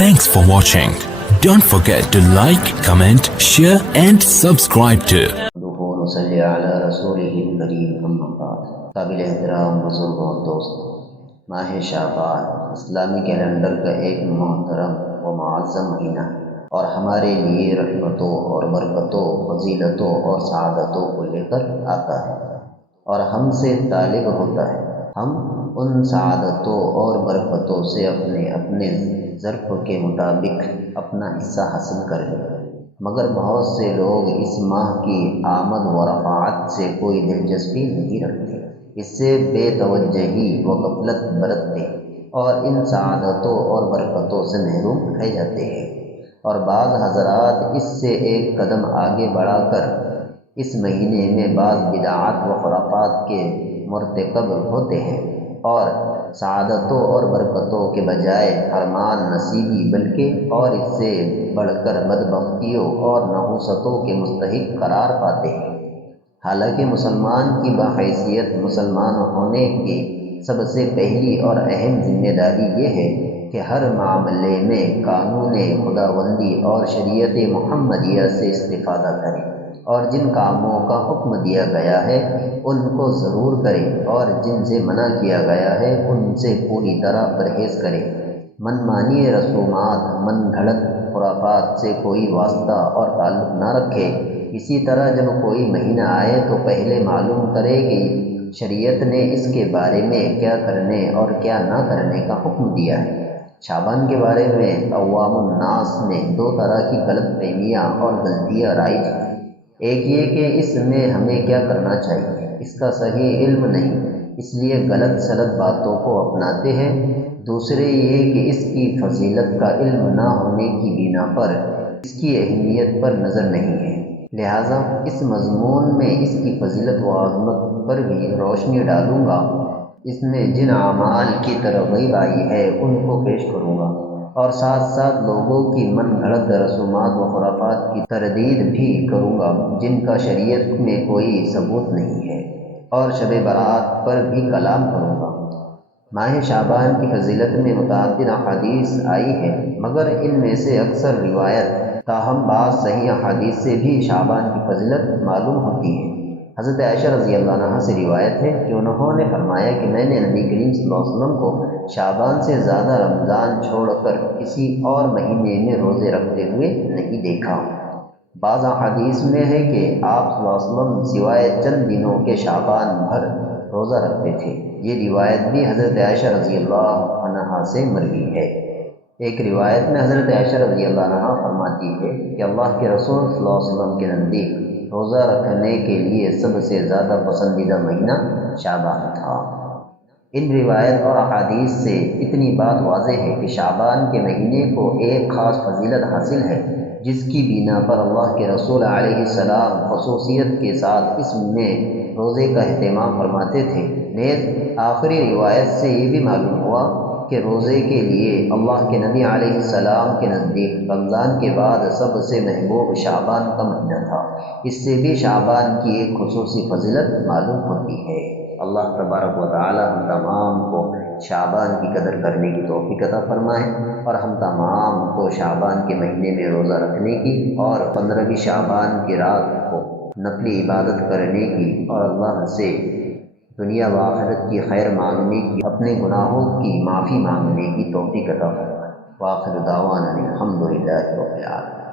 Thanks for watching. Don't forget to like, comment, share and subscribe to صلی علی رسول کریم اما بعد. قابل احترام بزرگوں اور دوستوں، ماہ شعبان اسلامی کیلنڈر کا ایک محترم و معظم مہینہ ہے اور ہمارے لیے رحمتوں اور برکتوں، فضیلتوں اور سعادتوں کو لے کر آتا ہے اور ہم سے طالب ہوتا ہے ہم ان سعادتوں اور برکتوں سے اپنے ظرف کے مطابق اپنا حصہ حاصل کر لیں، مگر بہت سے لوگ اس ماہ کی آمد و رفاعت سے کوئی دلچسپی نہیں رکھتے، اس سے بے توجہی و غفلت برتتے اور ان سعادتوں اور برکتوں سے محروم رہ جاتے ہیں، اور بعض حضرات اس سے ایک قدم آگے بڑھا کر اس مہینے میں بعض بدعات و خرافات کے مرتکب ہوتے ہیں اور سعادتوں اور برکتوں کے بجائے حرمان نصیبی بلکہ اور اس سے بڑھ کر بدبختیوں اور نحوستوں کے مستحق قرار پاتے ہیں۔ حالانکہ مسلمان کی بحیثیت مسلمان ہونے کی سب سے پہلی اور اہم ذمہ داری یہ ہے کہ ہر معاملے میں قانون خداوندی اور شریعت محمدیہ سے استفادہ کریں اور جن کاموں کا حکم دیا گیا ہے ان کو ضرور کریں اور جن سے منع کیا گیا ہے ان سے پوری طرح پرہیز کریں۔ منمانی رسومات، من گھڑت خرافات سے کوئی واسطہ اور تعلق نہ رکھے۔ اسی طرح جب کوئی مہینہ آئے تو پہلے معلوم کرے کہ شریعت نے اس کے بارے میں کیا کرنے اور کیا نہ کرنے کا حکم دیا ہے۔ شعبان کے بارے میں عوام الناس میں دو طرح کی غلط فہمیاں اور غلطیاں رائج ہیں۔ ایک یہ کہ اس میں ہمیں کیا کرنا چاہیے، اس کا صحیح علم نہیں، اس لیے غلط سلط باتوں کو اپناتے ہیں۔ دوسرے یہ کہ اس کی فضیلت کا علم نہ ہونے کی بنا پر اس کی اہمیت پر نظر نہیں ہے، لہٰذا اس مضمون میں اس کی فضیلت و عظمت پر بھی روشنی ڈالوں گا۔ اس میں جن اعمال کی ترغیب آئی ہے ان کو پیش کروں گا اور ساتھ ساتھ لوگوں کی من گھڑت رسومات و خرافات کی تردید بھی کروں گا جن کا شریعت میں کوئی ثبوت نہیں ہے، اور شب برات پر بھی کلام کروں گا۔ ماہ شعبان کی فضیلت میں متعدد احادیث آئی ہے، مگر ان میں سے اکثر روایت تاہم بعض صحیح احادیث سے بھی شعبان کی فضیلت معلوم ہوتی ہے۔ حضرت عائشہ رضی اللہ عنہا سے روایت ہے کہ انہوں نے فرمایا کہ میں نے نبی کریم صلی اللہ علیہ وسلم کو شعبان سے زیادہ رمضان چھوڑ کر کسی اور مہینے میں روزے رکھتے ہوئے نہیں دیکھا۔ بعض احادیث میں ہے کہ آپ صلی اللہ علیہ وسلم سوائے چند دنوں کے شعبان بھر روزہ رکھتے تھے۔ یہ روایت بھی حضرت عائشہ رضی اللہ عنہا سے مروی ہے۔ ایک روایت میں حضرت عائشہ رضی اللہ عنہا فرماتی ہے کہ اللہ کے رسول صلی اللہ علیہ وسلم کے نزدیک روزہ رکھنے کے لیے سب سے زیادہ پسندیدہ مہینہ شعبان تھا۔ ان روایت اور احادیث سے اتنی بات واضح ہے کہ شعبان کے مہینے کو ایک خاص فضیلت حاصل ہے جس کی بنا پر اللہ کے رسول علیہ السلام خصوصیت کے ساتھ اس میں روزے کا اہتمام فرماتے تھے۔ نیز آخری روایت سے یہ بھی معلوم ہوا کہ روزے کے لیے اللہ کے نبی علیہ السلام کے نزدیک رمضان کے بعد سب سے محبوب شعبان کا مہینہ تھا۔ اس سے بھی شعبان کی ایک خصوصی فضیلت معلوم ہوتی ہے۔ اللہ تبارک و تعالی ہم تمام کو شعبان کی قدر کرنے کی توفیق عطا فرمائے اور ہم تمام کو شعبان کے مہینے میں روزہ رکھنے کی اور 15ویں شعبان کی رات کو نفلی عبادت کرنے کی اور اللہ سے دنیا و آخرت کی خیر مانگنے کی، اپنے گناہوں کی معافی مانگنے کی توفیق عطا فرمائے۔ وآخر دعوانا الحمدللہ رب العالمین۔